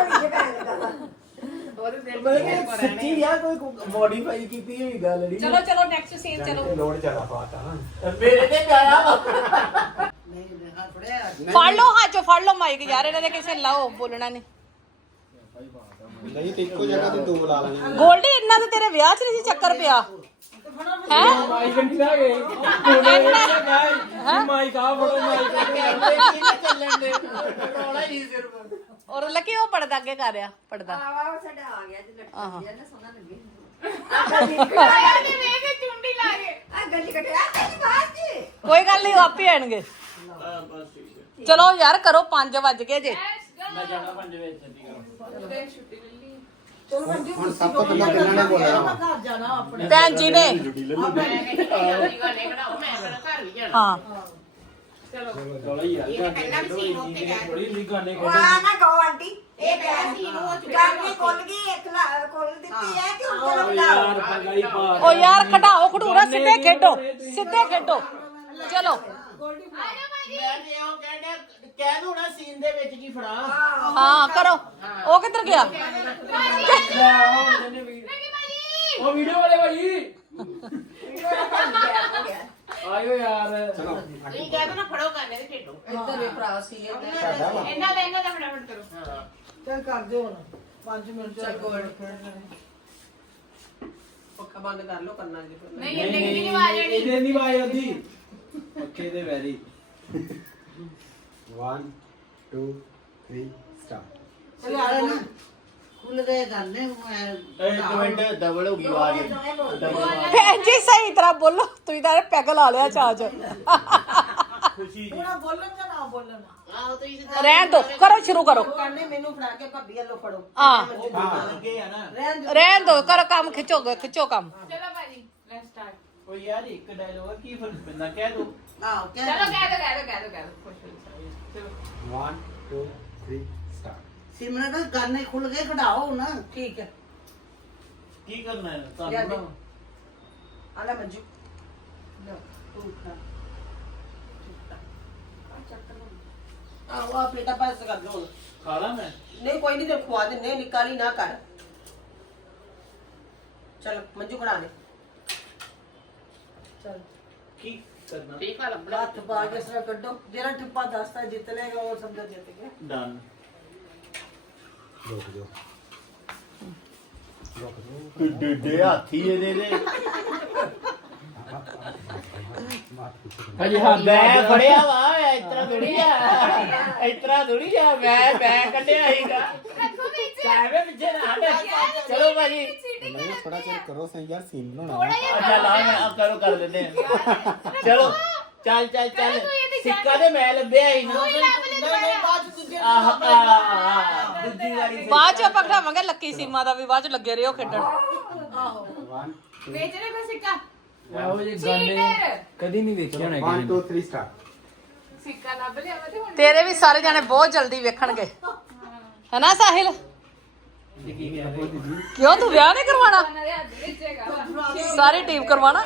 [SPEAKER 9] ਉਹਦੇ ਦਿਲ
[SPEAKER 2] ਮਤਲਬ ਕਿ ਸੱਚੀ ਆ ਕੋਈ ਮੋਡੀਫਾਈ ਕੀਤੀ ਹੋਈ ਗੱਲ ਨਹੀਂ
[SPEAKER 4] ਚਲੋ ਚਲੋ ਨੈਕਸਟ ਸੀਨ ਚਲੋ
[SPEAKER 6] ਲੋੜ ਜ਼ਿਆਦਾ ਪਾਤਾ ਨਾ
[SPEAKER 2] ਮੇਰੇ ਤੇ ਗਾਇਆ
[SPEAKER 8] ਨਹੀਂ ਹਾਂ ਫੜਿਆ
[SPEAKER 10] ਫੜ ਲਓ ਹੱਥ ਚੋਂ ਫੜ ਲਓ ਮਾਈਕ ਯਾਰ ਇਹਨਾਂ ਦੇ ਕਿਸੇ ਲਾਓ ਬੋਲਣਾ ਨਹੀਂ
[SPEAKER 6] ਨਹੀਂ ਤੇ ਇੱਕੋ ਜਗ੍ਹਾ ਤੇ ਦੋ ਲਾ ਲੈਣੇ
[SPEAKER 10] ਗੋਲਡੀ ਇੰਨਾ ਤਾਂ ਤੇਰੇ ਵਿਆਹ 'ਚ ਨਹੀਂ ਸੀ ਚੱਕਰ ਪਿਆ ਹੈ
[SPEAKER 5] ਮਾਈਕ ਨਹੀਂ ਲਾ ਗਏ ਮਾਈਕ ਆ ਫੜੋ ਮਾਈਕ
[SPEAKER 2] ਚੱਲਣ ਦੇ ਰੌਲਾ ਹੀ ਸਿਰਫ
[SPEAKER 10] ਔਰ ਲੱਕੀ ਉਹ ਪੜਦਾ ਅੱਗੇ ਕਰ ਰਿਹਾ ਪੜਦਾ
[SPEAKER 3] ਆਵਾ ਸਾਡਾ ਆ ਗਿਆ ਜੀ ਲੱਟੂ ਜਿਹਾ ਨਾ ਸੋਹਣਾ ਲੱਗੇ
[SPEAKER 1] ਆਇਆ ਕਿ ਵੇਖ ਕੇ ਚੁੰਡੀ ਲਾ ਕੇ
[SPEAKER 3] ਆ ਗੱਡੀ ਕੱਟਿਆ ਤੇਰੀ ਬਾਤ ਜੀ
[SPEAKER 10] ਕੋਈ ਗੱਲ ਨਹੀਂ ਉਹ ਆਪੇ ਆਣਗੇ ਚਲੋ ਯਾਰ ਕਰੋ 5 ਵੱਜ ਗਏ ਜੇ
[SPEAKER 2] ਮੈਂ ਜਾਣਾ 5 ਵਜੇ ਛੇਤੀ ਕਰੋ
[SPEAKER 6] ਹੁਣ ਸਭ ਤੋਂ ਪਹਿਲਾਂ ਕਿਹਨਾਂ ਨੇ ਬੋਲਿਆ
[SPEAKER 7] ਘਰ ਜਾਣਾ ਆਪਣੇ
[SPEAKER 10] ਭੈਣ ਜੀ ਨੇ
[SPEAKER 9] ਮੈਂ ਕਹਿੰਦੀ ਜਲਦੀ ਗਾਣੇ ਕਢਾਓ ਮੈਂ ਫਿਰ ਘਰ ਵੀ ਜਾਣਾ
[SPEAKER 10] ਹਾਂ
[SPEAKER 2] ਚਲੋ ਯਾਰ
[SPEAKER 9] ਇਹ ਪਹਿਲਾਂ ਵੀ ਸੀ ਉੱਤੇ ਗਿਆ
[SPEAKER 2] ਥੋੜੀ ਜਿਹੀ ਗਾਣੇ
[SPEAKER 3] ਉਹ ਆ ਨਾ ਕਹੋ ਆਂਟੀ
[SPEAKER 9] ਇਹ ਪਹਿਲਾਂ ਸੀ ਉਹ
[SPEAKER 3] ਗਾਣੇ ਖੁੱਲ ਗਈ ਇੱਕ ਖੁੱਲ ਦਿੱਤੀ ਹੈ ਕਿ ਹੁਣ ਚਲੋ ਬਤਾਓ
[SPEAKER 2] ਪਗਾਈ ਪਾ
[SPEAKER 10] ਓ ਯਾਰ ਖਡਾਓ ਖਡੂਰਾ ਸਿੱਧੇ ਖੇਡੋ ਸਿੱਧੇ ਖੇਡੋ ਚਲੋ
[SPEAKER 2] ਮੈਂ ਜੇ ਉਹ ਕਹਿੰਦਾ ਕਹਿ ਦੂ ਨਾ ਸੀਨ ਦੇ ਵਿੱਚ ਕੀ ਫੜਾ
[SPEAKER 10] ਹਾਂ ਕਰੋ ਉਹ ਕਿੱਧਰ ਗਿਆ
[SPEAKER 2] ਉਹ ਵੀਡੀਓ ਵਾਲੇ ਭਾਈ ਆਇਓ ਯਾਰ
[SPEAKER 6] ਚਲੋ
[SPEAKER 9] ਤੁਸੀਂ ਕਹਿ ਦੋ ਨਾ ਫੜੋ ਗਾਣੇ ਤੇ ਖੇਡੋ
[SPEAKER 7] ਇੱਧਰ ਵੀ ਭਰਾ ਸੀ
[SPEAKER 6] ਸਾਡਾ ਵਾ
[SPEAKER 1] ਇਹਨਾਂ ਦਾ ਫਟਾਫਟ ਕਰੋ
[SPEAKER 7] ਚੱਲ ਕਰ ਦਿਓ ਹੁਣ 5 ਮਿੰਟ ਚੱਲ ਪੱਖਾ ਬੰਦ ਕਰ ਲਓ ਕਰਨਾ ਜੀ ਫਿਰ
[SPEAKER 1] ਨਹੀਂ ਇਹਨੇ ਕਿਹਦੀ ਆਵਾਜ਼ ਆਣੀ
[SPEAKER 2] ਇਹਦੇ ਨਹੀਂ ਆਵਾਜ਼ ਆਉਂਦੀ ਪੱਕੇ ਦੇ ਵੈਰੀ
[SPEAKER 6] 1 2 3 ਸਟਾਰਟ
[SPEAKER 8] ਚਲ ਆ ਨਾ ਖੁੱਲ ਗਏ ਗਾਨੇ
[SPEAKER 2] ਇੱਕ ਮਿੰਟ ਡਬਲ ਹੋ ਗਈ ਆਵਾਜ਼
[SPEAKER 10] ਭੈਣ ਜੀ ਸਹੀ ਤਰ੍ਹਾਂ ਬੋਲੋ ਤੁਸੀਂ ਤਾਂ ਪੈਗ ਲਾ ਲਿਆ ਚਾਚ
[SPEAKER 2] ਖੁਸ਼ੀ ਜੀ
[SPEAKER 7] ਹੁਣ ਬੋਲਣ ਜਾਂ ਨਾ ਬੋਲਣ
[SPEAKER 9] ਆਹੋ ਤੁਸੀਂ ਸਿੱਧਾ
[SPEAKER 10] ਰਹਿਣ ਦੋ ਕਰੋ ਸ਼ੁਰੂ ਕਰੋ
[SPEAKER 7] ਕਰਨੇ ਮੈਨੂੰ ਫੜਾ ਕੇ ਭਾਬੀ ਵੱਲੋਂ ਫੜੋ
[SPEAKER 10] ਹਾਂ
[SPEAKER 2] ਉਹ ਬੋਲਣ ਲੱਗੇ ਆ ਨਾ
[SPEAKER 10] ਰਹਿਣ ਦੋ ਕਰੋ ਕੰਮ ਖਿੱਚੋ ਕੰਮ
[SPEAKER 1] ਚਲੋ ਭਾਜੀ ਲੈਟਸ ਸਟਾਰਟ
[SPEAKER 2] ਉਹ ਯਾਰ ਇੱਕ ਡਾਇਲੋਗ ਕੀ ਫਰਕ ਪੈਂਦਾ ਕਹਿ ਦੋ
[SPEAKER 8] ਆਹ ਕਹਿ
[SPEAKER 1] ਚਲੋ ਕਹਿ ਦੋ ਖੁਸ਼ ਹੋ ਚਲੋ
[SPEAKER 6] 1 2 3 ਸਟਾਰਟ
[SPEAKER 8] ਸਿਮਰਨ ਗਾਨੇ ਖੁੱਲ ਗਏ ਕਢਾਓ ਨਾ
[SPEAKER 7] ਠੀਕ ਹੈ
[SPEAKER 2] ਕੀ ਕਰਨਾ ਹੈ
[SPEAKER 7] ਲਿਆ
[SPEAKER 2] ਤੁਹਾਨੂੰ
[SPEAKER 7] ਦੇ। ਆਲਾ ਮੰਜੂ ਲਓ ਤੂੰ ਖਾ ਆਹ ਆ ਪਲੇਟਾ ਪਾਸ ਕਰ ਲਓ ਹੁਣ।
[SPEAKER 2] ਖਾ ਲਾ ਮੈਂ
[SPEAKER 7] ਨਹੀਂ ਕੋਈ ਨਹੀਂ ਤੇ ਖਵਾ ਦਿੰਨੇ ਨਿਕਾਲੀ ਨਾ ਕਰ ਚਲ ਮੰਜੂ ਖੜਾ ਦੇ ਚਲ
[SPEAKER 2] ਕੀ ਕਰਨਾ
[SPEAKER 9] ਠੀਕ ਆ ਲੱਭਣਾ
[SPEAKER 7] ਹੱਥ ਪਾ ਕੇ ਸਰਾ ਕੱਢੋ ਜਿਹੜਾ ਟਿੱਪਾ ਦੱਸਦਾ ਜਿੱਤ ਲੇਗਾ ਉਹ ਸਮਝਾ ਜਿੱਤ ਗਿਆ
[SPEAKER 2] ਡਨ
[SPEAKER 6] ਰੁਕ ਜਾਓ
[SPEAKER 2] ਡੇਡੇ ਹਾਥੀ ਇਹਦੇ ਦੇ
[SPEAKER 6] ਮਾਰ ਪਿੱਛੇ
[SPEAKER 2] ਹਜੇ ਮੈਂ ਫੜਿਆ ਵਾ ਇਤਰਾ ਥੋੜੀ ਆ ਇਤਰਾ ਥੋੜੀ ਆ ਮੈਂ ਕੱਢਿਆ ਹੀਗਾ ਚਾਹੇ ਪਿੱਛੇ ਨਾ ਹਟ ਚਲੋ ਭਾਜੀ
[SPEAKER 6] ਨਹੀਂ ਥੋੜਾ ਚਿਰ ਕਰੋ ਸਹੀ ਯਾਰ ਸੀਨ ਬਣਾਉਣਾ
[SPEAKER 2] ਅੱਛਾ ਲਾ ਮੈਂ ਕਰੋ ਕਰ ਦਿੰਦੇ ਆ ਚਲੋ ਚੱਲ ਸਿੱਕਾ ਤੇ ਮੈਂ ਲੱਭਿਆ ਹੀ ਨਾ ਆਹ ਦੂਜੀ ਵਾਰੀ
[SPEAKER 10] ਬਾਅਦ ਚ ਆਪਾਂ ਖੜਾਵਾਂਗੇ ਲੱਕੀ ਸੀਮਾ ਦਾ ਵੀ ਬਾਅਦ ਚ ਲੱਗੇ ਰਿਓ ਖੇਡਣ
[SPEAKER 6] 1
[SPEAKER 1] ਵੇਚ ਰੇ ਕੋ ਸਿੱਕਾ
[SPEAKER 2] ਇਹੋ ਜਿਹੇ ਗਾਣੇ ਕਦੀ ਨਹੀਂ ਵੇਖੇ ਹੋਣੇ
[SPEAKER 6] 1 2 3 ਸਟਾਰਟ
[SPEAKER 1] ਸਿੱਕਾ ਲੱਭ ਲਿਆ ਵਾ ਤੇ ਹੁਣ
[SPEAKER 10] ਤੇਰੇ ਵੀ ਸਾਰੇ ਜਾਣੇ ਬਹੁਤ ਜਲਦੀ ਵੇਖਣਗੇ ਹਨਾ ਸਾਹਿਲ ਕਿਉਂ ਤੂੰ ਵਿਆਹ ਨਹੀਂ ਕਰਵਾਉਣਾ
[SPEAKER 1] ਉਹਨਾਂ ਦੇ ਹੱਥ ਵਿੱਚ ਹੈਗਾ
[SPEAKER 10] ਸਾਰੀ ਟੀਮ ਕਰਵਾਣਾ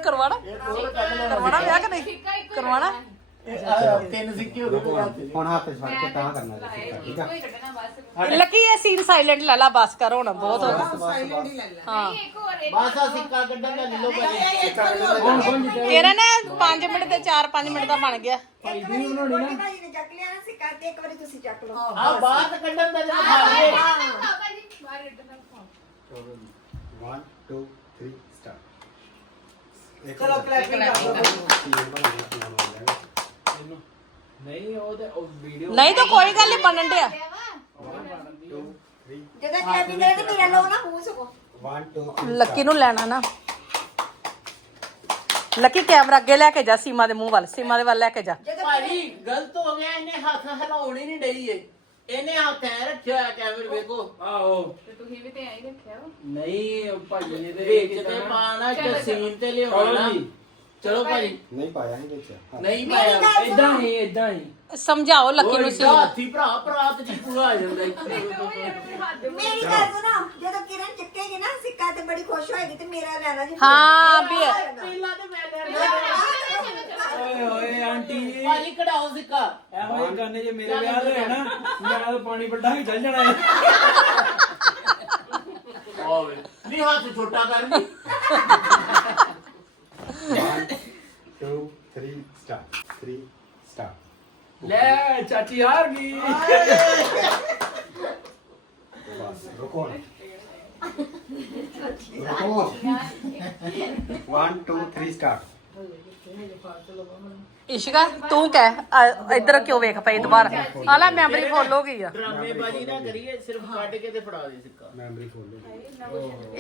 [SPEAKER 10] ਵਿਆਹ ਕਿ ਨਹੀਂ
[SPEAKER 1] ਸਿੱਕਾ ਇੱਕੋ
[SPEAKER 10] ਕਰਵਾਉਣਾ
[SPEAKER 2] ਤਿੰਨ ਸਿੱਕੇ ਹੋ ਗਏ
[SPEAKER 6] ਹੁਣ ਹੱਥ ਚ ਫੜ ਕੇ ਤਾਂ ਕਰਨਾ ਜੀ ਠੀਕ ਆ
[SPEAKER 1] ਕੋਈ ਕੱਢਣਾ ਬਸ
[SPEAKER 10] ਲੱਕੀ ਇਹ ਸੀਨ ਸਾਇਲੈਂਟ ਲੈ ਲਾ ਬਸ ਕਰ ਹੁਣ ਬਹੁਤ ਹੋ ਗਿਆ
[SPEAKER 7] ਸਾਈਲੈਂਟ ਹੀ ਲੈ ਲੈ
[SPEAKER 10] ਹਾਂ
[SPEAKER 1] ਨਹੀਂ ਇੱਕ ਹੋਰ
[SPEAKER 2] ਬਸ ਆ ਸਿੱਕਾ ਕੱਢਣ ਦਾ ਲੈ ਲਓ ਭਾਜੀ
[SPEAKER 10] ਕਿਰਨ 5 ਮਿੰਟ ਤੇ 4-5 ਮਿੰਟ ਦਾ ਬਣ ਗਿਆ
[SPEAKER 3] ਇੱਕ ਵਾਰੀ ਗੋਲਡੀ ਭਾਈ ਨੇ ਚੱਕ ਲਿਆ ਨਾ ਸਿੱਕਾ ਤੇ ਇੱਕ ਵਾਰੀ ਤੁਸੀਂ ਚੱਕ ਲਓ
[SPEAKER 2] ਆ ਬਾਹਰ ਕੱਢਣ ਦਾ ਜਰਾ ਖਾ ਲਈਏ
[SPEAKER 1] ਭਾਜੀ ਬਾਹਰ ਕੱਢਣਾ ਖਾਓ
[SPEAKER 6] 1 2 3 ਸਟਾਰਟ
[SPEAKER 7] ਚਲੋ ਕਲੈਪਿੰਗ ਕਰ ਲਓ
[SPEAKER 2] ਨਹੀਂ ਉਹ ਵੀਡੀਓ
[SPEAKER 10] ਨਹੀਂ ਤਾਂ ਕੋਈ ਗੱਲ ਨਹੀਂ ਮੰਨਣ ਡਿਆ
[SPEAKER 6] 2 3
[SPEAKER 3] ਜਦੋਂ ਕੈਬਿਨ ਦੇ ਤੇ ਮੇਰਾ ਲਓ ਨਾ ਮੂੰਹ ਸਕੋ
[SPEAKER 6] 1 2 3
[SPEAKER 10] ਲੱਕੀ ਨੂੰ ਲੈਣਾ ਨਾ ਲੱਕੀ ਕੈਮਰਾ ਅੱਗੇ ਲੈ ਕੇ ਜਾ ਸੀਮਾ ਦੇ ਮੂੰਹ ਵੱਲ ਸੀਮਾ ਦੇ ਵੱਲ ਲੈ ਕੇ ਜਾ
[SPEAKER 2] ਭਾਜੀ ਗਲਤ ਹੋ ਗਿਆ ਇਹਨੇ ਹੱਥ ਹਿਲਾਉਣ ਹੀ ਨਹੀਂ ਡਈ ਏ ਇਹਨੇ ਹੱਥ ਐ ਰੱਖਿਆ ਹੋਇਆ ਕੈਮਰੇ ਵੇਖੋ ਆਹੋ
[SPEAKER 1] ਤੇ ਤੁਸੀਂ ਵੀ ਤੇ ਐਂ ਹੀ ਰੱਖਿਆ ਵਾ
[SPEAKER 2] ਨਹੀਂ ਭਾਜੀ ਨੇ ਵਿੱਚ ਤੇ ਪਾਣਾ ਕਿ ਸੀਨ ਤੇ ਲਿਆਉਣਾ ਚਲੋ ਭਾਜੀ
[SPEAKER 6] ਨਹੀਂ ਪਾਇਆ ਨਹੀਂ ਵਿੱਚ
[SPEAKER 2] ਨਹੀਂ ਪਾਇਆ ਇਦਾਂ ਹੀ
[SPEAKER 10] ਸਮਝਾਓ ਲੱਕੀ ਨੂੰ ਸੀਨ
[SPEAKER 2] ਹਾਥੀ ਭਰਾ ਪ੍ਰਾਤ ਚ ਪੂਰਾ ਆ ਜਾਂਦਾ ਇੱਥੇ
[SPEAKER 3] ਮੇਰੀ ਗੱਲ ਸੁਣੋ ਜਦੋਂ ਕਿਰਨ ਚੱਕੇਗੀ ਨਾ ਸਿੱਕਾ ਤੇ ਬੜੀ ਖੁਸ਼ ਹੋਏਗੀ ਤੇ ਮੇਰਾ ਲੈਣਾ ਜੀ
[SPEAKER 10] ਹਾਂ ਵੀ
[SPEAKER 2] ਪਹਿਲਾਂ ਤੇ ਮੈਂ ਲੈ ਓਏ ਓਏ ਆਂਟੀ ਭਾਜੀ ਕਢਾਓ ਸਿੱਕਾ ਇਹੋ ਜਿਹੇ ਗਾਣੇ ਜੇ ਮੇਰੇ ਵਿਆਹ ਦੇ ਨਾ ਮੈਂ ਤਾਂ ਪਾਣੀ ਵੱਡਾ ਹੀ ਚੱਲ ਜਾਣਾ ਓਏ ਨਹੀਂ ਹੱਥ ਛੋਟਾ ਕਰ ਲਈ
[SPEAKER 6] 1 2 3 ਸਟਾਰਟ 3 ਸਟਾਰਟ
[SPEAKER 2] ਲੈ ਚਾਚੀ ਹਾਰ ਗਈ
[SPEAKER 6] ਬਸ ਰੁਕੋ ਰੁਕੋ 1 2 3 ਸਟਾਰਟ
[SPEAKER 10] ਇਸ਼ਿਕਾ ਤੂੰ ਕਹਿ ਇੱਧਰ ਕਿਉਂ ਵੇਖ ਪਈ ਦੁਬਾਰਾ ਆ ਲੈ ਮੈਮਰੀ ਫੁੱਲ ਹੋ ਗਈ ਆ
[SPEAKER 2] ਡਰਾਮੇਬਾਜ਼ੀ ਨਾ ਕਰੀਏ ਸਿਰਫ ਕੱਢ ਕੇ ਤੇ ਫੜਾ ਦੇ ਸਿੱਕਾ
[SPEAKER 6] ਮੈਮਰੀ ਖੋਲੋ